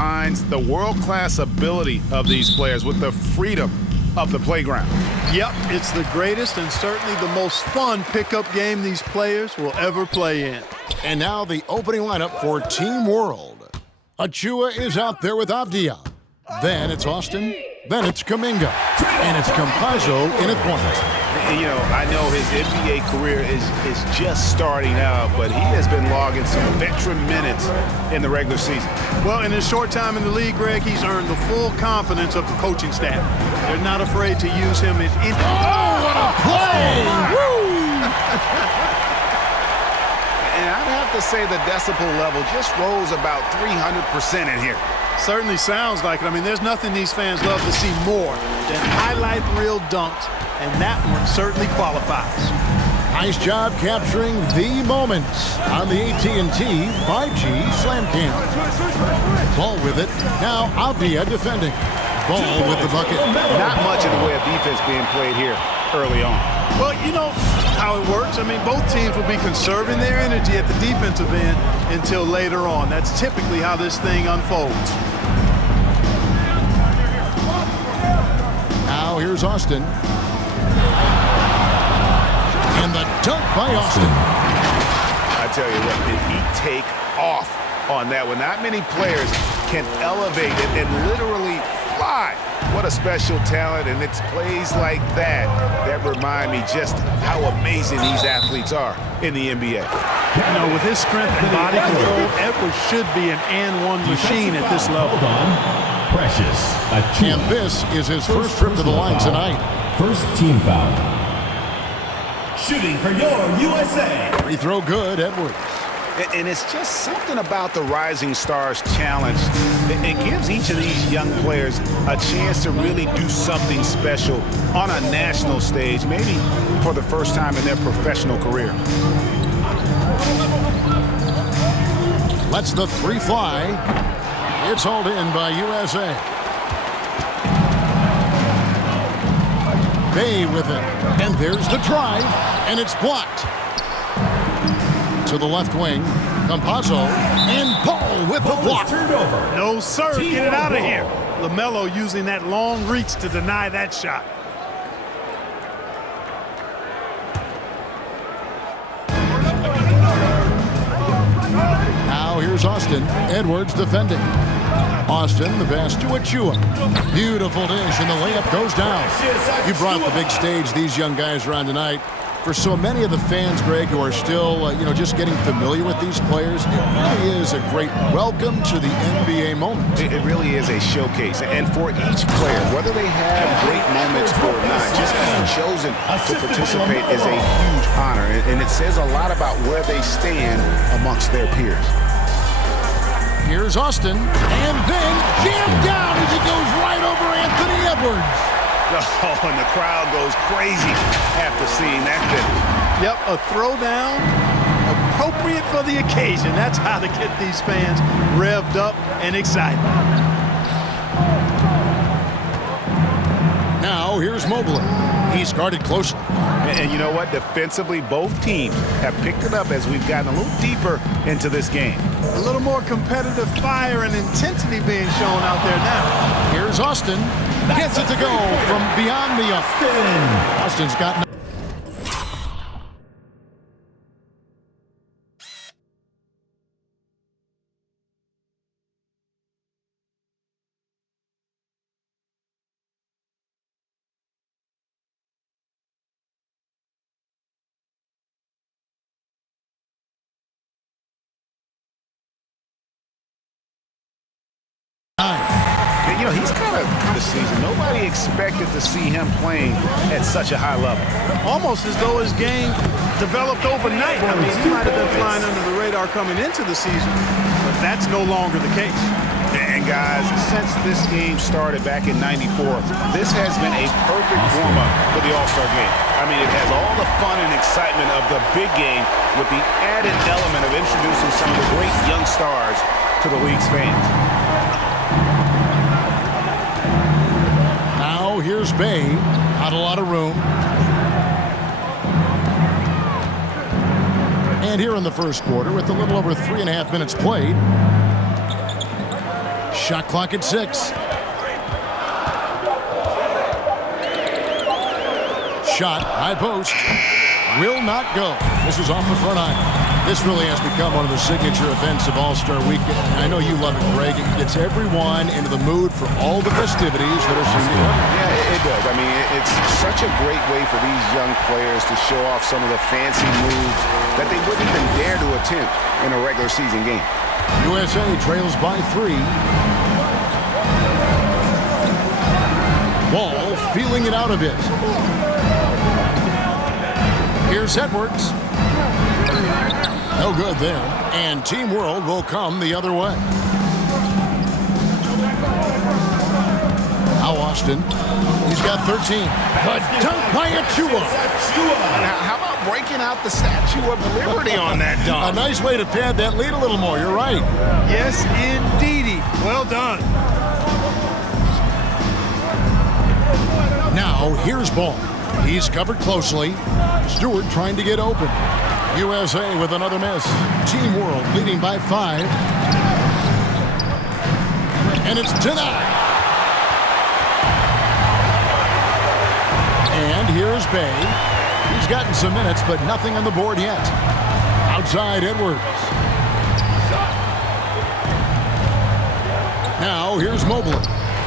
combines the world-class ability of these players with the freedom of the playground. Yep, it's the greatest and certainly the most fun pickup game these players will ever play in. And now the opening lineup for Team World. Achua is out there with Avdia. Then it's Austin. Then it's Kuminga. And it's Campazzo in at point. You know, I know his NBA career is just starting out, but he has been logging some veteran minutes in the regular season. Well, in his short time in the league, Greg, he's earned the full confidence of the coaching staff. They're not afraid to use him in any... Oh, what a play! Woo! And I'd have to say the decibel level just rose about 300% in here. Certainly sounds like it. I mean, there's nothing these fans love to see more than highlight reel dunks, and that one certainly qualifies. Nice job capturing the moments on the AT&T 5G Slam Cam. Ball with it. Now Avdia defending. Ball with the bucket. Not much in the way of defense being played here early on. Well, you know how it works. I mean, both teams will be conserving their energy at the defensive end until later on. That's typically how this thing unfolds. Now here's Austin. And the dunk by Austin. I tell you what, did he take off on that one? Not many players can elevate it and literally fly. What a special talent, and it's plays like that that remind me just how amazing these athletes are in the NBA. You know, with his strength and body control, Edwards should be an and-one machine at this level. Precious. And this is his first trip to the line tonight. First team foul. Shooting for your USA. Free throw good, Edwards. And it's just something about the Rising Stars Challenge. It gives each of these young players a chance to really do something special on a national stage, maybe for the first time in their professional career. Lets the three fly. It's hauled in by USA. Bay with it. And there's the drive. And it's blocked. To the left wing. Campazzo. And Ball with the block. Turned over. No, sir. Get it out of here. LaMelo using that long reach to deny that shot. Now here's Austin. Edwards defending. Austin, the pass to Achua. Beautiful dish, and the layup goes down. You brought the big stage these young guys are on tonight. For so many of the fans, Greg, who are still, just getting familiar with these players, it really is a great welcome to the NBA moment. It really is a showcase. And for each player, whether they have great moments or not, just being chosen to participate is a huge honor. And it says a lot about where they stand amongst their peers. Here's Austin, and then jammed down as he goes right over Anthony Edwards. Oh, and the crowd goes crazy after seeing that finish. Yep, a throwdown appropriate for the occasion. That's how to get these fans revved up and excited. Now here's Mobley. He's guarded closely. And you know what? Defensively, both teams have picked it up as we've gotten a little deeper into this game. A little more competitive fire and intensity being shown out there now. Here's Austin. Gets it to go from beyond the arc. Austin's got... You know, he's kind of this season. Nobody expected to see him playing at such a high level. Almost as though his game developed overnight. I mean, he might have been flying under the radar coming into the season, but that's no longer the case. And guys, since this game started back in '94, this has been a perfect warm-up for the All-Star game. I mean, it has all the fun and excitement of the big game with the added element of introducing some of the great young stars to the league's fans. Here's Bay. Not a lot of room. And here in the first quarter, with a little over 3.5 minutes played, Shot clock at 6. Shot, high post. Will not go. This is off the front iron. This really has become one of the signature events of All-Star Weekend. I know you love it, Greg. It gets everyone into the mood for all the festivities that are soon to come. Yeah, it does. I mean, it's such a great way for these young players to show off some of the fancy moves that they wouldn't even dare to attempt in a regular season game. USA trails by 3. Ball feeling it out a bit. Here's Edwards. No good there. And Team World will come the other way. Now Austin. He's got 13. The dunk by Achua. Now, how about breaking out the Statue of Liberty on that dunk? A nice way to pad that lead a little more. You're right. Yes, indeedy. Well done. Now here's Ball. He's covered closely. Stewart trying to get open. USA with another miss. Team World leading by 5. And it's denied. And here's Bay. He's gotten some minutes, but nothing on the board yet. Outside Edwards. Now here's Mobley.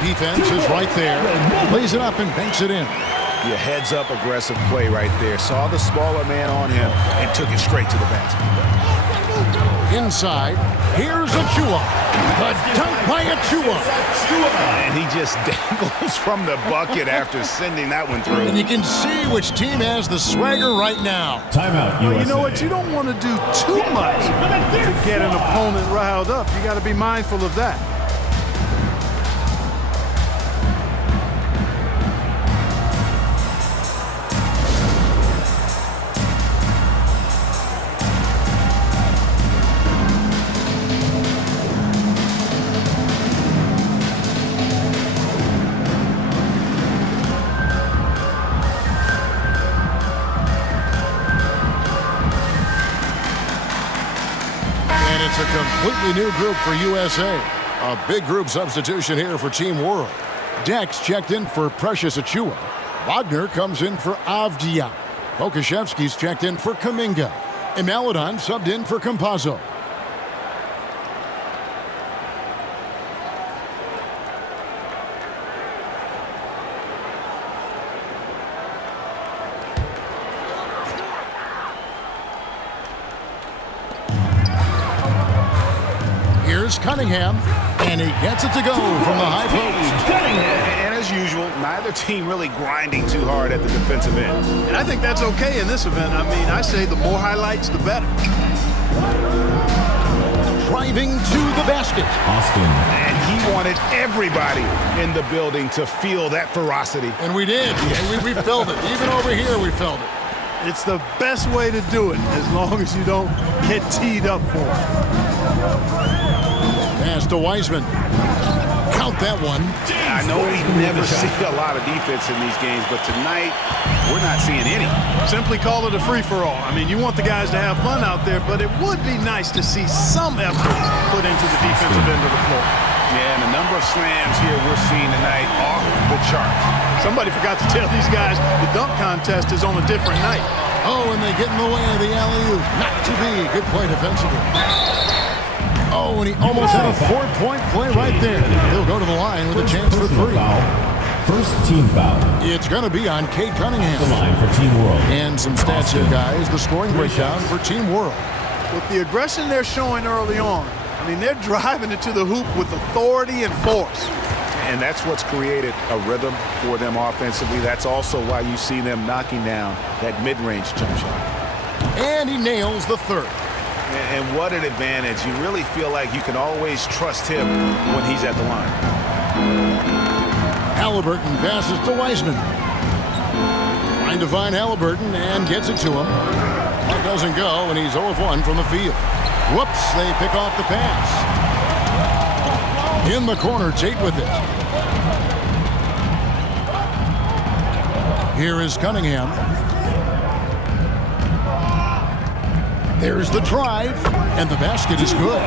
Defense is right there. Plays it up and banks it in. Your heads-up aggressive play right there. Saw the smaller man on him and took it straight to the basket. Inside, here's Achua. The dunk by Achua. And he just dangles from the bucket after sending that one through. And you can see which team has the swagger right now. Timeout, USA. Well, you know what? You don't want to do too much to get an opponent riled up. You got to be mindful of that. It's a completely new group for USA. A big group substitution here for Team World. Dex checked in for Precious Achua. Wagner comes in for Avdia. Pokashevsky's checked in for Kuminga. And Maladon subbed in for Campazzo. Here's Cunningham, and he gets it to go from the high post. And as usual, neither team really grinding too hard at the defensive end. And I think that's okay in this event. I mean, I say the more highlights, the better. Driving to the basket. Austin. And he wanted everybody in the building to feel that ferocity. And we did. And we felt it. Even over here, we felt it. It's the best way to do it, as long as you don't get teed up for it. Pass to Wiseman. Count that one. I know we never see a lot of defense in these games, but tonight we're not seeing any. Simply call it a free-for-all. I mean, you want the guys to have fun out there, but it would be nice to see some effort put into the defensive end of the floor. Yeah, and the number of slams here we're seeing tonight off the charts. Somebody forgot to tell these guys the dunk contest is on a different night. Oh, and they get in the way of the alley-oop. Not to be. Good play defensively. Oh, and he almost had a 4-point play right there. He'll go to the line with a chance for 3. First team foul. It's going to be on Cade Cunningham. The line for Team World. And some stats here, guys. The scoring breakdown for Team World. With the aggression they're showing early on, I mean, they're driving it to the hoop with authority and force. And that's what's created a rhythm for them offensively. That's also why you see them knocking down that mid-range jump shot. And he nails the third. And what an advantage. You really feel like you can always trust him when he's at the line. Halliburton passes to Wiseman. Trying to find Halliburton and gets it to him. That doesn't go, and he's 0 of 1 from the field. Whoops, they pick off the pass. In the corner, Tate with it. Here is Cunningham. There's the drive, and the basket is good.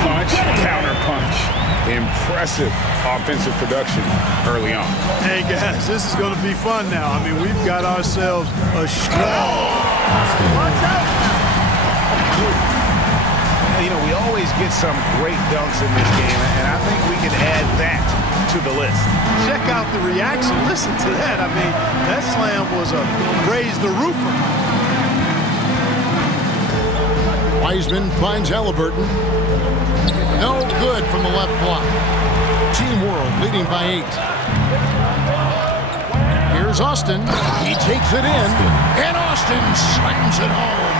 Punch, counter punch. Impressive offensive production early on. Hey, guys, this is going to be fun now. I mean, we've got ourselves a strong. Watch out. You know, we always get some great dunks in this game, and I think we can add that to the list. Check out the reaction. Listen to that. I mean, that slam was a raise the roofer. Wiseman finds Halliburton. No good from the left block. Team World leading by 8. Here's Austin. He takes it in, and Austin slams it home.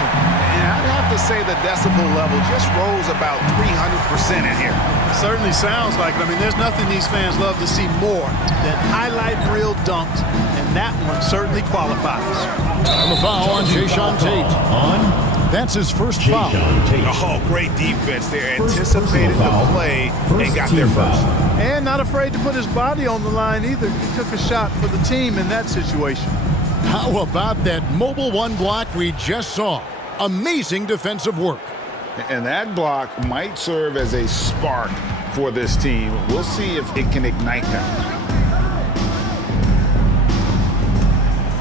And I'd have to say the decibel level just rose about 300% in here. Certainly sounds like it. I mean, there's nothing these fans love to see more than highlight reel dunks, and that one certainly qualifies. And the foul on Jayshawn Tate. That's his first foul. Oh, great defense there. Anticipated the play and got there first. And not afraid to put his body on the line either. He took a shot for the team in that situation. How about that mobile one block we just saw? Amazing defensive work. And that block might serve as a spark for this team. We'll see if it can ignite them.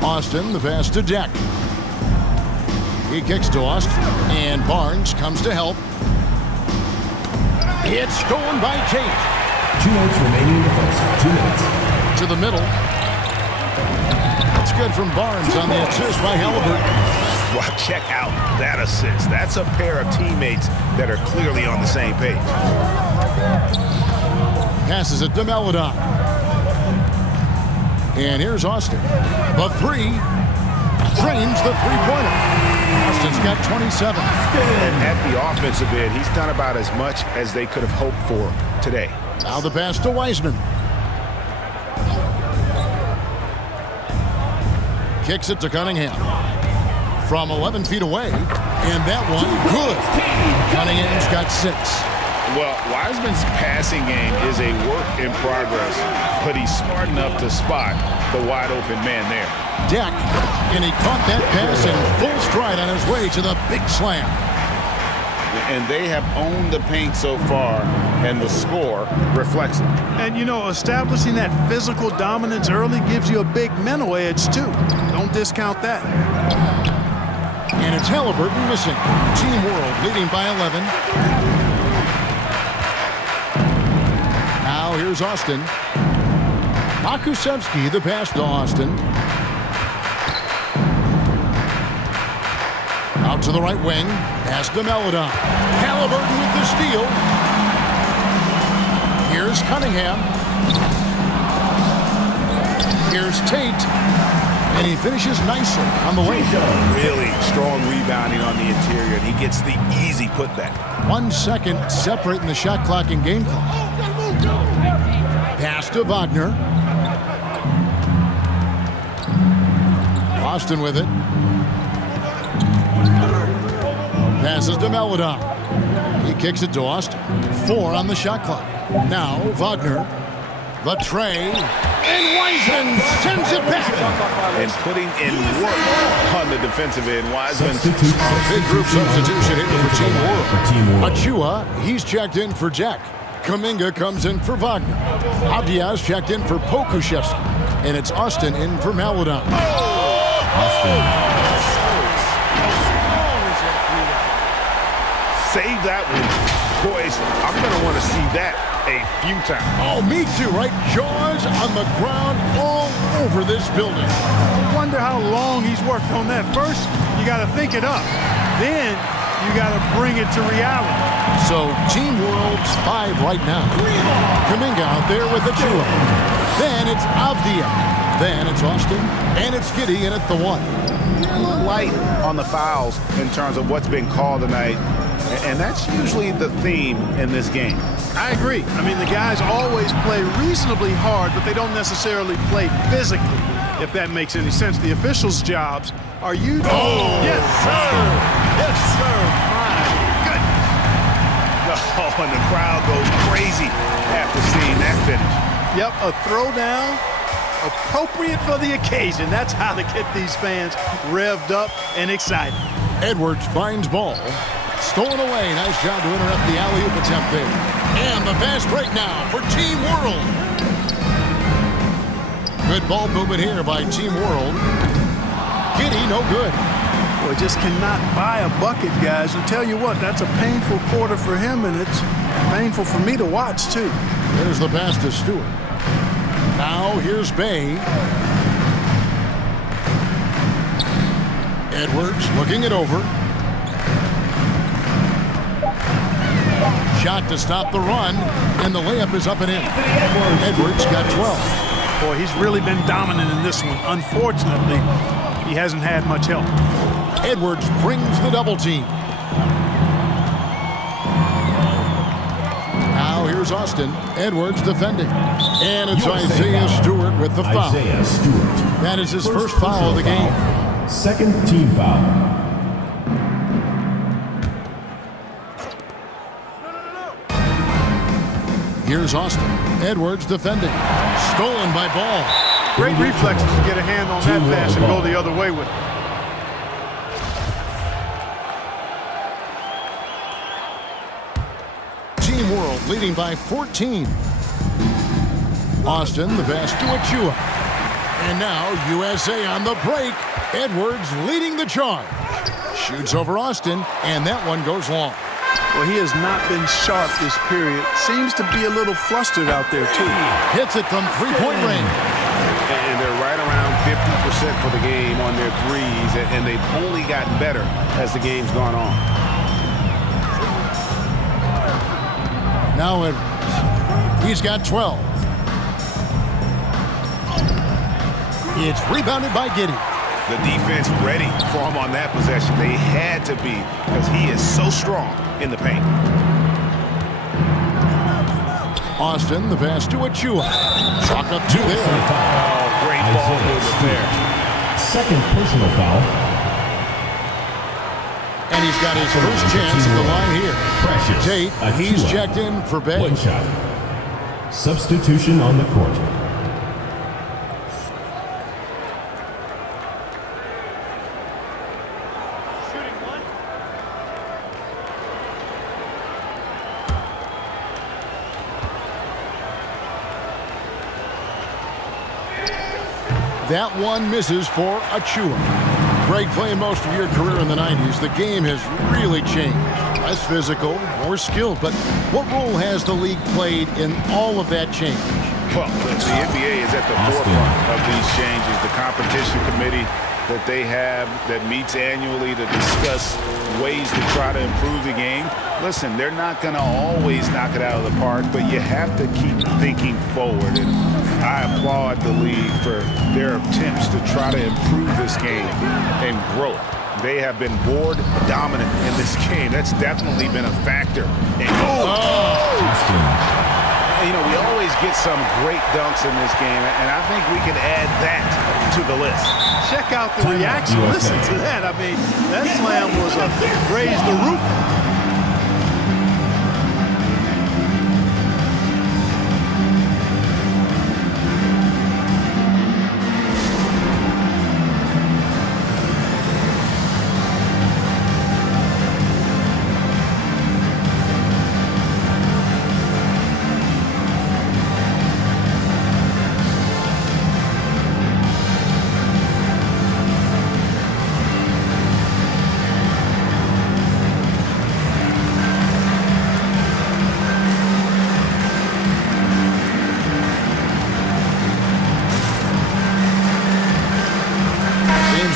Austin, the pass to Deck. He kicks to Austin, and Barnes comes to help. It's stolen by Tate. 2 minutes remaining in the first. 2 minutes. To the middle. It's good from Barnes on the assist by Halliburton. Well, check out that assist. That's a pair of teammates that are clearly on the same page. Passes it to Meladon. And here's Austin. The three. Drains the three-pointer. Austin's got 27. And at the offensive end, he's done about as much as they could have hoped for today. Now the pass to Wiseman. Kicks it to Cunningham. From 11 feet away. And that one, good. Cunningham's got 6. Well, Wiseman's passing game is a work in progress, but he's smart enough to spot the wide-open man there. Deck, and he caught that pass in full stride on his way to the big slam. And they have owned the paint so far, and the score reflects it. And, you know, establishing that physical dominance early gives you a big mental edge, too. Don't discount that. And it's Halliburton missing. Team World leading by 11. Now here's Austin. Makusevsky, the pass to Austin. Out to the right wing. Pass to Meladon. Halliburton with the steal. Here's Cunningham. Here's Tate. And he finishes nicely on the way. Really strong rebounding on the interior, and he gets the easy putback. 1 second separating the shot clock and game clock. Pass to Wagner. Austin with it. Passes to Meladon. He kicks it to Austin. 4 on the shot clock. Now Wagner. The tray. And Wiseman sends it back. And putting in work on the defensive end. Wiseman's big group substitution here for Team World. Achua, he's checked in for Jack. Kuminga comes in for Wagner. Abdiaz checked in for Pokushevsky. And it's Austin in for Meladon. Austin. Save that one. Boys, I'm going to want to see that a few times. Oh, me too, right? Jaws on the ground all over this building. I wonder how long he's worked on that. First, you got to think it up. Then, you got to bring it to reality. So, Team World's 5 right now. Kuminga out there with Achua. Then it's Avdia. Then it's Austin. And it's Giddey in at the 1. Light on the fouls in terms of what's been called tonight. And that's usually the theme in this game. I agree. I mean, the guys always play reasonably hard, but they don't necessarily play physically, if that makes any sense. The officials' jobs are you. Oh, yes, sir. Yes, sir. My goodness. Oh, and the crowd goes crazy after seeing that finish. Yep, a throwdown appropriate for the occasion. That's how to get these fans revved up and excited. Edwards finds ball. Stolen away. Nice job to interrupt the alley-oop attempt there. And the fast break now for Team World. Good ball movement here by Team World. Giddy, no good. Well, just cannot buy a bucket, guys. I'll tell you what, that's a painful quarter for him, and it's painful for me to watch, too. There's the pass to Stewart. Now here's Bay. Edwards looking it over. Shot to stop the run, and the layup is up and in. Edwards got 12. Boy, he's really been dominant in this one. Unfortunately, he hasn't had much help. Edwards brings the double team. Now here's Austin. Edwards defending. And it's Isaiah Stewart with the foul. Isaiah Stewart. That is his first foul of the game. Second team foul. Here's Austin. Edwards defending. Stolen by Ball. Great reflexes to get a hand on that pass and go the other way with it. Team World leading by 14. Austin, the pass to Achua. And now USA on the break. Edwards leading the charge. Shoots over Austin, and that one goes long. Well, he has not been sharp this period. Seems to be a little flustered out there, too. Hits it from three-point range. And they're right around 50% for the game on their threes, and they've only gotten better as the game's gone on. Now Edwards. He's got 12. It's rebounded by Giddy. The defense ready for him on that possession. They had to be, because he is so strong in the paint. Austin, the pass to Achua. Chalk up two there. Oh, great ball movement there. Second personal foul. And he's got his first chance at the line here. Precious Tate, he's Achua. checked in for Bay. One shot. Substitution on the court. That one misses for Achua. Greg, playing most of your career in the 90s, the game has really changed. Less physical, more skilled, but what role has the league played in all of that change? Well, the NBA is at the forefront of these changes. The competition committee that they have that meets annually to discuss ways to try to improve the game. Listen, they're not going to always knock it out of the park, but you have to keep thinking forward. And I applaud the league for their attempts to try to improve this game and grow it. They have been board dominant in this game. That's definitely been a factor. And you know, we always get some great dunks in this game, and I think we can add that to the list. Check out the reaction. Listen to that. I mean, that slam was a raise the roof.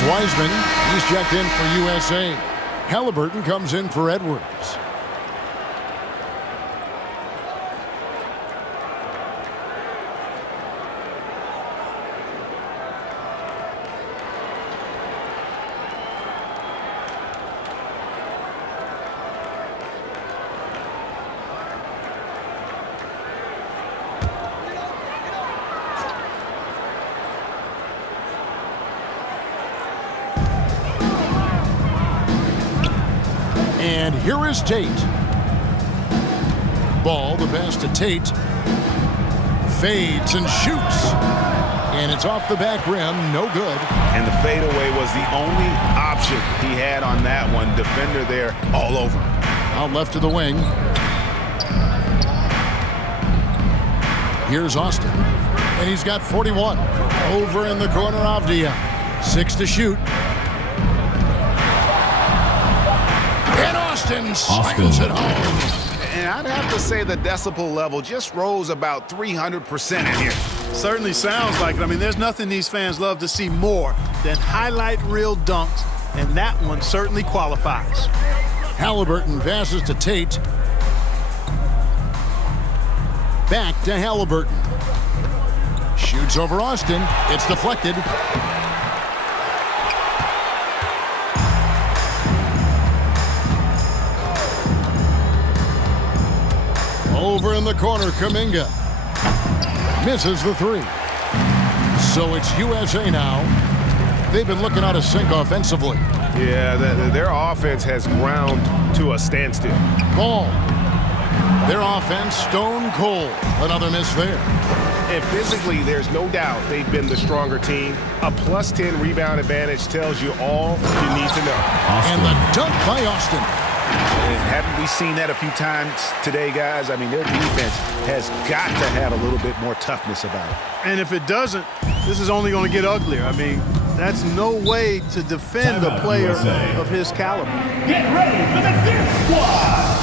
Wiseman, he's checked in for USA. Halliburton comes in for Edwards. And here is Tate. Ball, the pass to Tate. Fades and shoots. And it's off the back rim, no good. And the fadeaway was the only option he had on that one. Defender there all over. Out left to the wing. Here's Austin, and he's got 41. Over in the corner, Avdia. 6 to shoot. And Austin slams it home. And I'd have to say the decibel level just rose about 300% in here. Certainly sounds like it. I mean, there's nothing these fans love to see more than highlight reel dunks, and that one certainly qualifies. Halliburton passes to Tate. Back to Halliburton. Shoots over Austin. It's deflected. Over in the corner, Kuminga. Misses the three. So it's USA now. They've been looking out of sync offensively. Yeah, their offense has ground to a standstill. Ball. Their offense stone cold. Another miss there. And physically, there's no doubt they've been the stronger team. A plus 10 rebound advantage tells you all you need to know. And the dunk by Austin. And haven't we seen that a few times today, guys? I mean, their defense has got to have a little bit more toughness about it. And if it doesn't, this is only going to get uglier. I mean, that's no way to defend a player of his caliber. Get ready for the dance squad.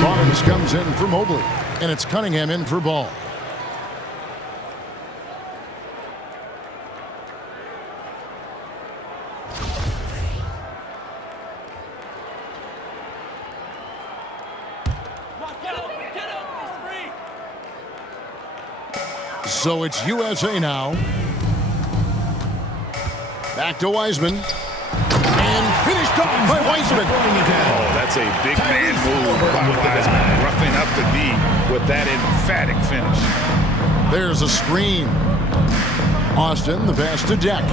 Barnes comes in for Mobley, and it's Cunningham in for Ball. So it's USA now. Back to Wiseman. And finished off by Wiseman. Oh, that's a big man move by Wiseman. Roughing up the D with that emphatic finish. There's a screen. Austin, the pass to Deck.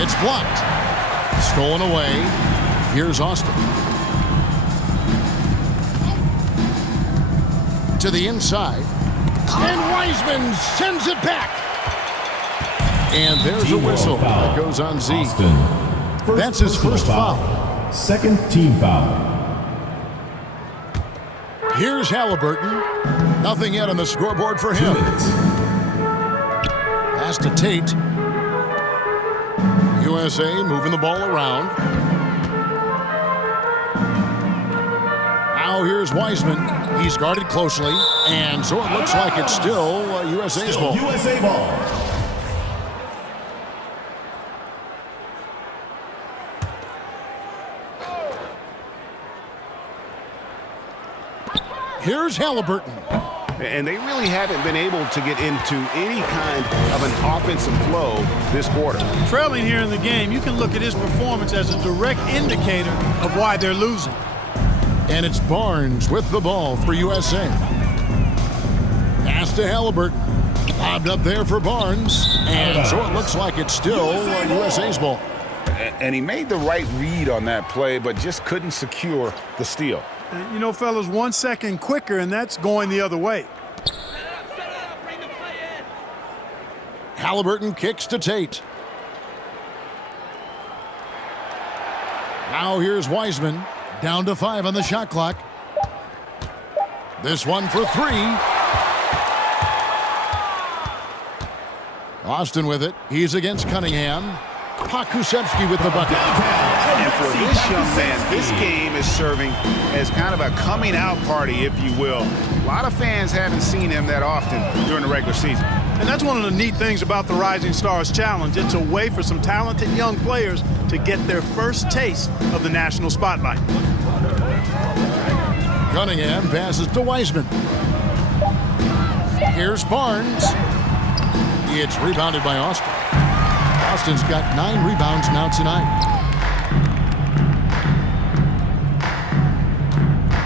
It's blocked. Stolen away. Here's Austin. To the inside. And Wiseman sends it back. And there's a whistle that goes on Z. That's his first foul. Second team foul. Here's Halliburton. Nothing yet on the scoreboard for 2 him. minutes. Pass to Tate. USA moving the ball around. Now here's Wiseman. He's guarded closely. And so it looks like it's still USA's ball. USA ball. Here's Halliburton. And they really haven't been able to get into any kind of an offensive flow this quarter. Trailing here in the game, you can look at his performance as a direct indicator of why they're losing. And it's Barnes with the ball for USA. Pass to Halliburton. Lobbed up there for Barnes. And so it looks like it's still USA's ball. And he made the right read on that play, but just couldn't secure the steal. And, you know, fellas, 1 second quicker, and that's going the other way. Halliburton kicks to Tate. Now here's Wiseman. Down to 5 on the shot clock. This one for 3. Austin with it. He's against Cunningham. Pakusevsky with the bucket. And for this young man, this game is serving as kind of a coming out party, if you will. A lot of fans haven't seen him that often during the regular season. And that's one of the neat things about the Rising Stars Challenge. It's a way for some talented young players to get their first taste of the national spotlight. Cunningham passes to Wiseman. Here's Barnes. It's rebounded by Austin. Austin's got 9 rebounds now tonight.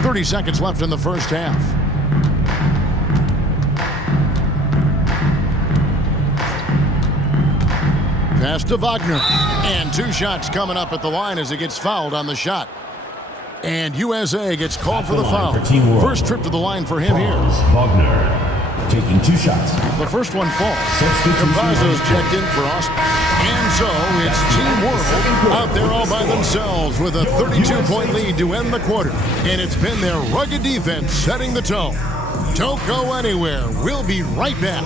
30 seconds left in the first half. Pass to Wagner. And 2 shots coming up at the line as he gets fouled on the shot. And USA gets called for the foul. First trip to the line for him here. Wagner taking 2 shots. The first one falls. Campazzo's checked in for Austin. And so it's Team World out there all by themselves with a 32-point lead to end the quarter. And it's been their rugged defense setting the tone. Don't go anywhere. We'll be right back.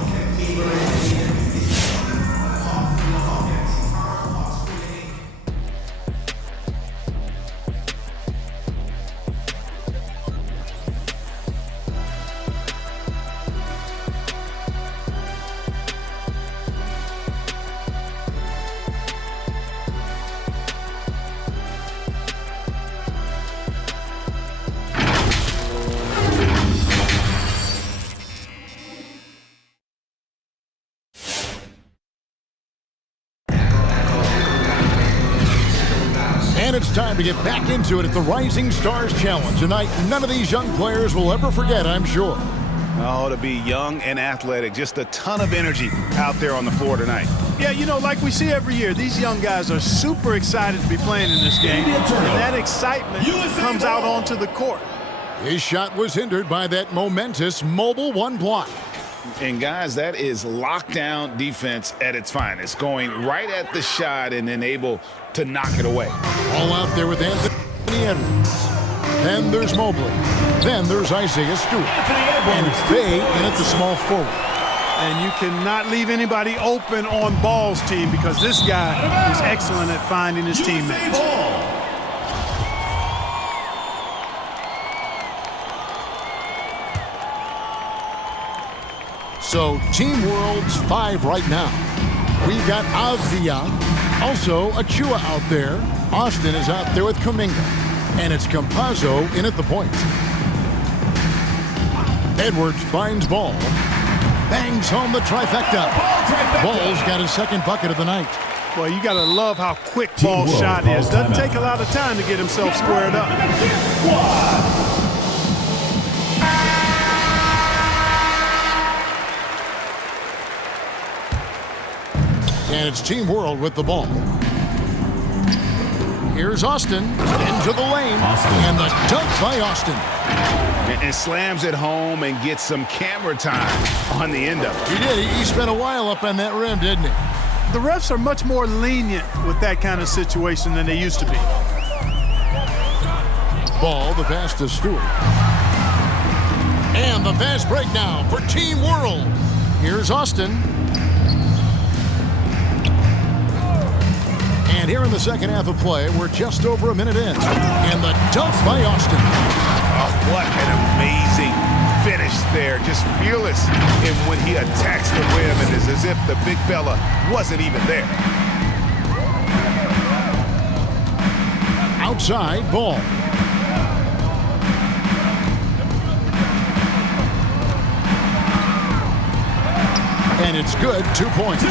And it's time to get back into it at the Rising Stars Challenge. Tonight, none of these young players will ever forget, I'm sure. Oh, to be young and athletic, just a ton of energy out there on the floor tonight. Yeah, you know, like we see every year, these young guys are super excited to be playing in this game. And that excitement comes out onto the court. His shot was hindered by that momentous mobile 1 block. And guys, that is lockdown defense at its finest, going right at the shot and then able to knock it away. All out there with Anthony Edwards. Then there's Mobley. Then there's Isaiah Stewart. And it's Bay in at the small forward. And you cannot leave anybody open on Ball's team because this guy is excellent at finding his teammates. So Team World's 5 right now. We've got Avdia, also Achua out there. Austin is out there with Kuminga. And it's Campazzo in at the point. Edwards finds Ball. Bangs home the trifecta. Ball's got his 2nd bucket of the night. Well, you got to love how quick Ball's shot is. Doesn't take a lot of time to get himself squared up. And it's Team World with the ball. Here's Austin into the lane. And the dunk by Austin. And slams it home and gets some camera time on the end of it. He did. He spent a while up on that rim, didn't he? The refs are much more lenient with that kind of situation than they used to be. Ball, the pass to Stewart. And the fast break now for Team World. Here's Austin. And here in the second half of play, we're just over a minute in. And the dunk by Austin. Oh, what an amazing finish there. Just fearless in when he attacks the rim. And it's as if the big fella wasn't even there. Outside, Ball. And it's good, 2 points.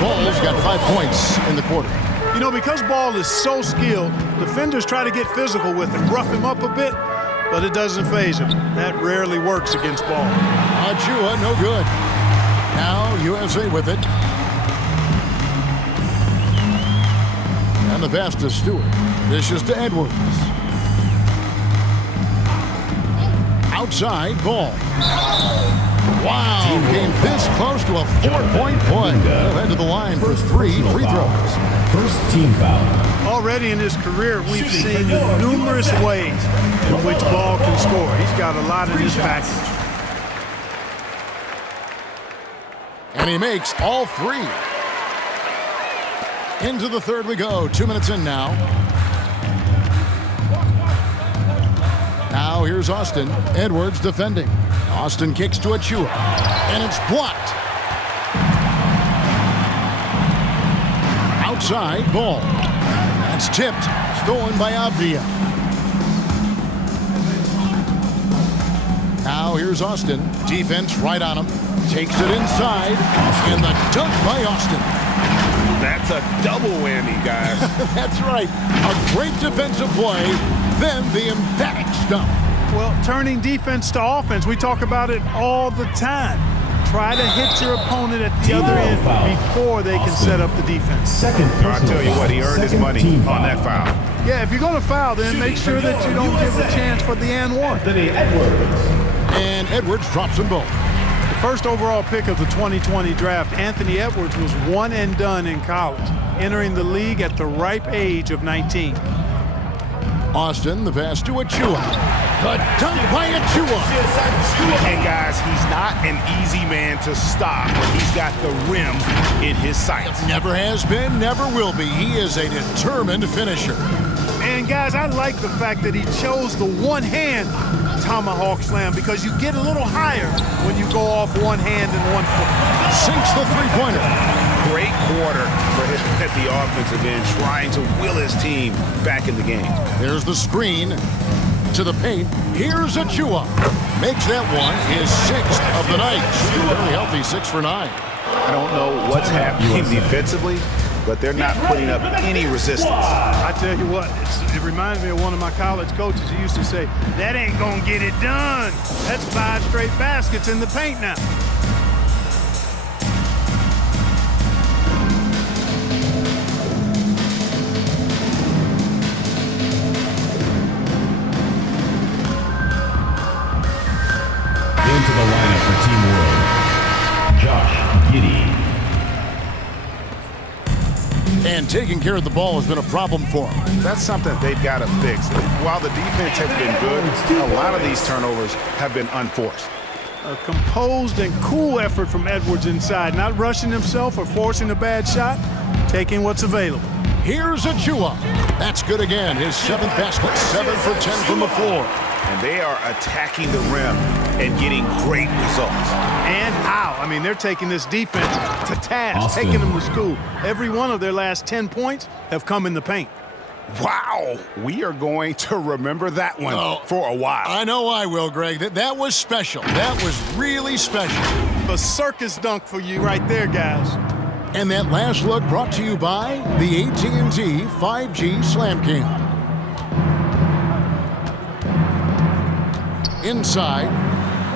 Ball's got 5 points in the quarter. You know, because Ball is so skilled, defenders try to get physical with him, rough him up a bit, but it doesn't faze him. That rarely works against Ball. Achua, no good. Now USA with it. And the pass to Stewart. Dishes to Edwards. Outside, Ball. Wow, came this close to a 4-point play. They'll head to the line for 3 free throws. First team foul. Already in his career, we've seen numerous ways in which Ball can score. He's got a lot in his package. And he makes all 3. Into the third we go. 2 minutes in now. Now here's Austin. Edwards defending. Austin kicks to Achua. And it's blocked. Outside, Ball. That's tipped. Stolen by Avdia. Now here's Austin. Defense right on him. Takes it inside. And the dunk by Austin. That's a double whammy, guys. That's right. A great defensive play, then the emphatic stuff. Well, turning defense to offense, we talk about it all the time. Try to hit your opponent at the other end before they can set up the defense. I'll tell you what, he earned his money on that foul. Yeah, if you're going to foul, then make sure that you don't give a chance for the and one. And Edwards drops them both. The first overall pick of the 2020 draft, Anthony Edwards was one and done in college, entering the league at the ripe age of 19. Austin, the pass to Achua. The dunk by Achua. And guys, he's not an easy man to stop when he's got the rim in his sights. Never has been, never will be. He is a determined finisher. And guys, I like the fact that he chose the one-hand tomahawk slam because you get a little higher when you go off one hand and 1 foot. Sinks the three-pointer. Great quarter for him at the offensive end, trying to will his team back in the game. There's the screen to the paint. Here's Achua. Makes that one his 6th of the night. Shooting very healthy, 6 for 9. I don't know what's happening defensively, but they're not putting up any resistance. I tell you what, it reminds me of one of my college coaches who used to say, that ain't gonna get it done. That's 5 straight baskets in the paint now. Into the lineup for Team World, Josh Giddey. And taking care of the ball has been a problem for him. That's something they've got to fix. While the defense has been good, a lot of these turnovers have been unforced. A composed and cool effort from Edwards inside, not rushing himself or forcing a bad shot, taking what's available. Here's Achua. That's good again. His 7th basket, 7 for 10 from the floor. And they are attacking the rim and getting great results. And how? I mean, they're taking this defense to task, Austin. taking them to school. Every one of their last 10 points have come in the paint. Wow, we are going to remember that one for a while. I know I will, Greg. That was special. That was really special. A circus dunk for you right there, guys. And that last look brought to you by the AT&T 5G Slam Cam. Inside,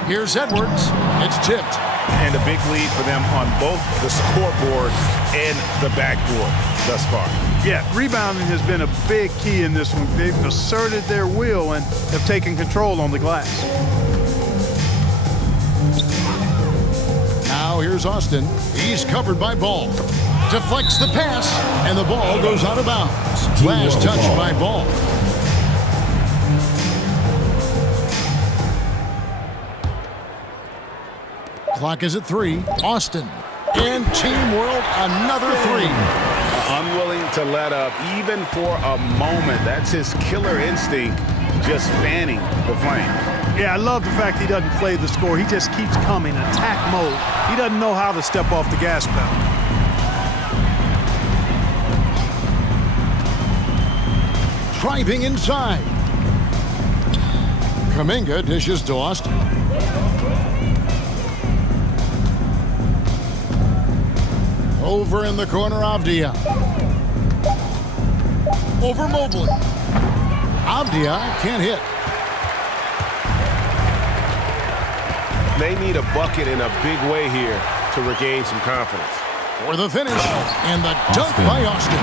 here's Edwards. It's tipped. And a big lead for them on both the scoreboard and the backboard thus far. Yeah, rebounding has been a big key in this one. They've asserted their will and have taken control on the glass. Now here's Austin. He's covered by Ball. Deflects the pass, and the ball goes out of bounds. Last touch by Ball. Clock is at 3. Austin. And Team World, another 3. Unwilling to let up even for a moment. That's his killer instinct, just fanning the flames. Yeah, I love the fact he doesn't play the score. He just keeps coming, attack mode. He doesn't know how to step off the gas pedal. Driving inside. Kuminga dishes to Austin. Over in the corner, Avdia. Over Mobley. Avdia can't hit. They need a bucket in a big way here to regain some confidence. For the finish, and the dunk by Austin.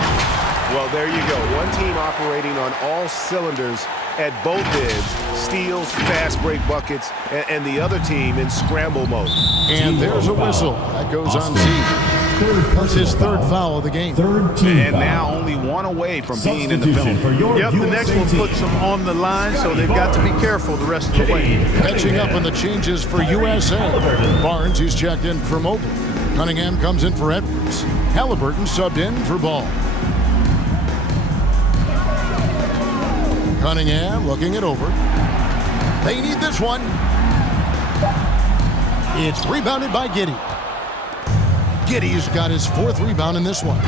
Well, there you go. One team operating on all cylinders at both ends. Steals, fast break buckets, and the other team in scramble mode. And there's a whistle. That goes on Z. That's his 3rd foul of the game. And now only one away from being in the penalty. Yep, the next one puts them on the line, so they've got to be careful the rest of the way. Catching up on the changes for USA. Barnes, who's checked in for Mobley. Cunningham comes in for Edwards. Halliburton subbed in for Ball. Cunningham looking it over. They need this one. It's rebounded by Giddey. Giddey's got his 4th rebound in this one.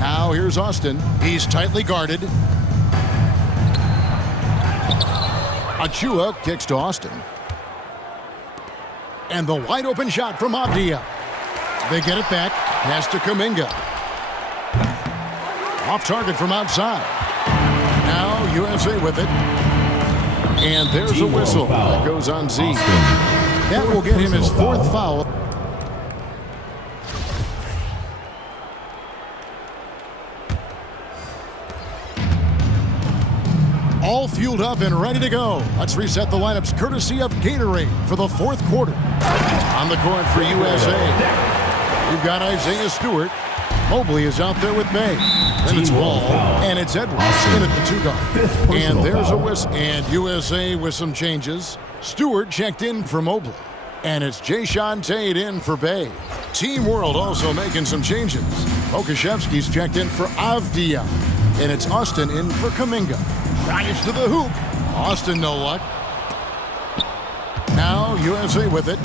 Now here's Austin. He's tightly guarded. Achua kicks to Austin. And the wide open shot from Avdia. They get it back. Pass to Kuminga. Off target from outside. Now USA with it. And there's a whistle that goes on Z. That will get him his fourth foul. All fueled up and ready to go. Let's reset the lineups courtesy of Gatorade for the fourth quarter. On the court for USA, we've got Isaiah Stewart. Mobley is out there with May. Then it's Ball, and it's Edwards in at the 2-guard. And there's a whistle. And USA with some changes. Stewart checked in for Mobley. And it's Jayshawn Tate in for Bay. Team World also making some changes. Okashevsky's checked in for Avdia. And it's Austin in for Kuminga. Drives to the hoop. Austin, no luck. Now USA with it.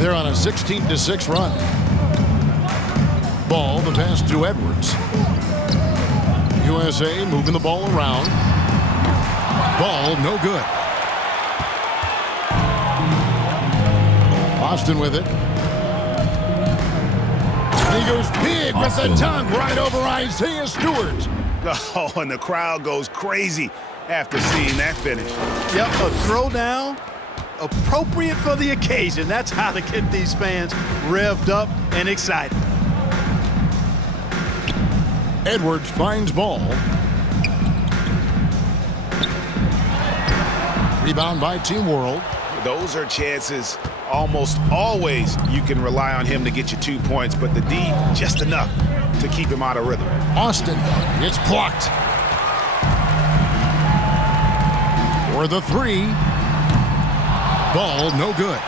They're on a 16-6 run. Ball, the pass to Edwards. USA moving the ball around. Ball, no good. Austin with it. And he goes big with the dunk right over Isaiah Stewart. Oh, and the crowd goes crazy after seeing that finish. Yep, a throwdown appropriate for the occasion. That's how to get these fans revved up and excited. Edwards finds Ball. Rebound by Team World. Those are chances almost always you can rely on him to get you 2 points, but the D just enough to keep him out of rhythm. Austin, it's blocked. For the 3. Ball, no good.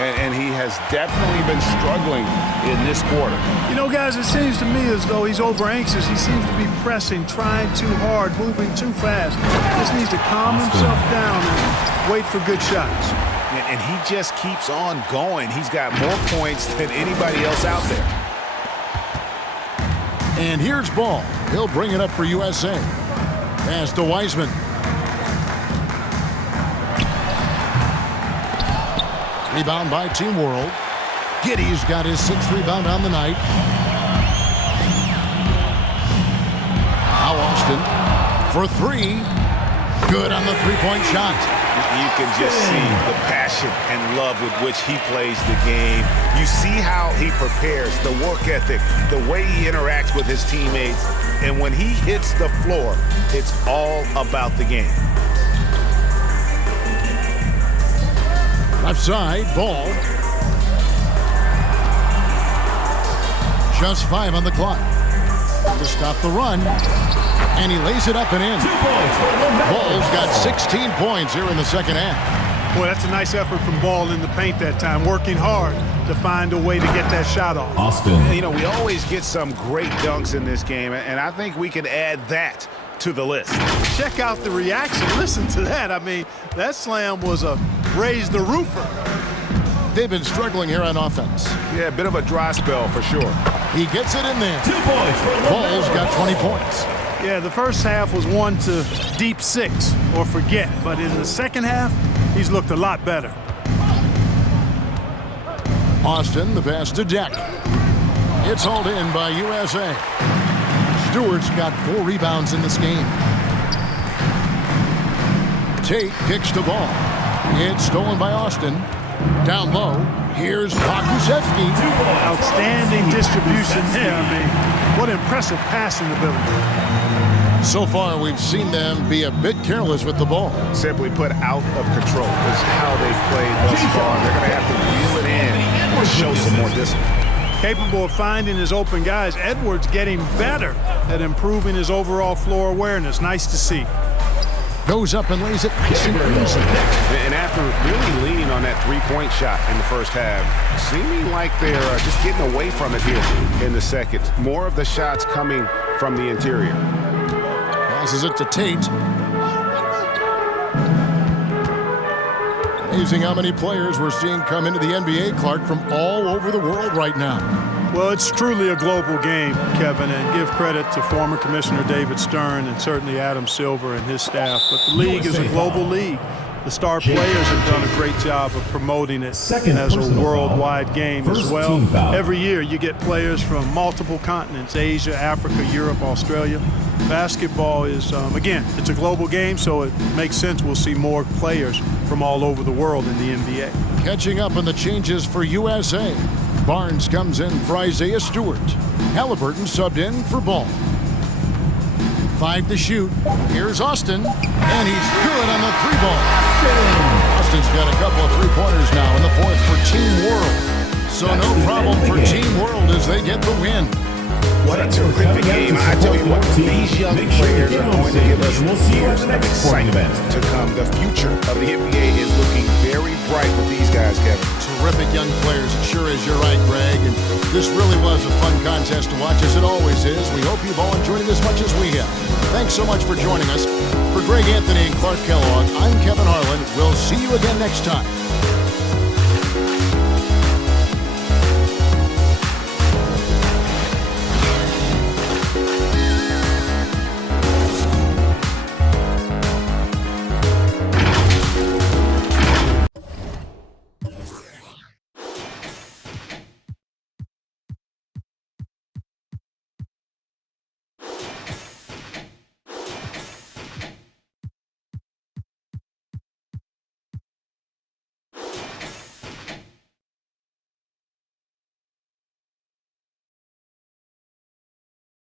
And he has definitely been struggling in this quarter. You know, guys, it seems to me as though he's over anxious. He seems to be pressing, trying too hard, moving too fast. Just needs to calm himself down and wait for good shots. And he just keeps on going. He's got more points than anybody else out there. And here's Ball. He'll bring it up for USA. Pass to Wiseman. Rebound by Team World. Giddey's got his 6th rebound on the night. Now Austin for 3. Good on the 3-point shot. You can just see the passion and love with which he plays the game. You see how he prepares, the work ethic, the way he interacts with his teammates. And when he hits the floor, it's all about the game. Left side, Ball. Just 5 on the clock to stop the run. And he lays it up and in. 2 points for Ball's got 16 points here in the second half. Boy, that's a nice effort from Ball in the paint that time, working hard to find a way to get that shot off. Austin. You know, we always get some great dunks in this game, and I think we can add that to the list. Check out the reaction. Listen to that. I mean, that slam was a raise the roofer. They've been struggling here on offense. Yeah, a bit of a dry spell for sure. He gets it in there. 2 points for Ball's got 20 points. Yeah, the first half was 1 to deep 6 or forget, but in the second half, he's looked a lot better. Austin, the pass to Deck. It's hauled in by USA. Stewart's got 4 rebounds in this game. Tate kicks the ball. It's stolen by Austin. Down low, here's Pokusevski. Outstanding distribution there. I mean, what impressive passing ability. So far, we've seen them be a bit careless with the ball. Simply put, out of control is how they've played thus far. They're going to have to reel it in and show some more discipline. Capable of finding his open guys. Edwards getting better at improving his overall floor awareness. Nice to see. Goes up and lays it nice and easy. And after really leaning on that 3-point shot in the first half, seeming like they're just getting away from it here in the second. More of the shots coming from the interior. Passes it to Tate. Amazing how many players we're seeing come into the NBA, Clark, from all over the world right now. Well, it's truly a global game, Kevin, and give credit to former Commissioner David Stern and certainly Adam Silver and his staff. But the league is a global league. The star players have done a great job of promoting it Second as a personal worldwide foul. game First as well. team foul. Every year you get players from multiple continents, Asia, Africa, Europe, Australia. Basketball is, again, it's a global game, so it makes sense we'll see more players from all over the world in the NBA. Catching up on the changes for USA. Barnes comes in for Isaiah Stewart. Halliburton subbed in for Ball. 5 to shoot. Here's Austin, and he's good on the 3-ball. Austin's got a couple of 3-pointers now in the fourth for Team World. So no problem for Team World as they get the win. What a terrific game. I tell you what, these young players are going to give us years of excitement to come. The future of the NBA is looking very bright with these guys, Kevin. Terrific young players. It sure is. You're right, Greg. And this really was a fun contest to watch, as it always is. We hope you've all enjoyed it as much as we have. Thanks so much for joining us. For Greg Anthony and Clark Kellogg, I'm Kevin Harlan. We'll see you again next time.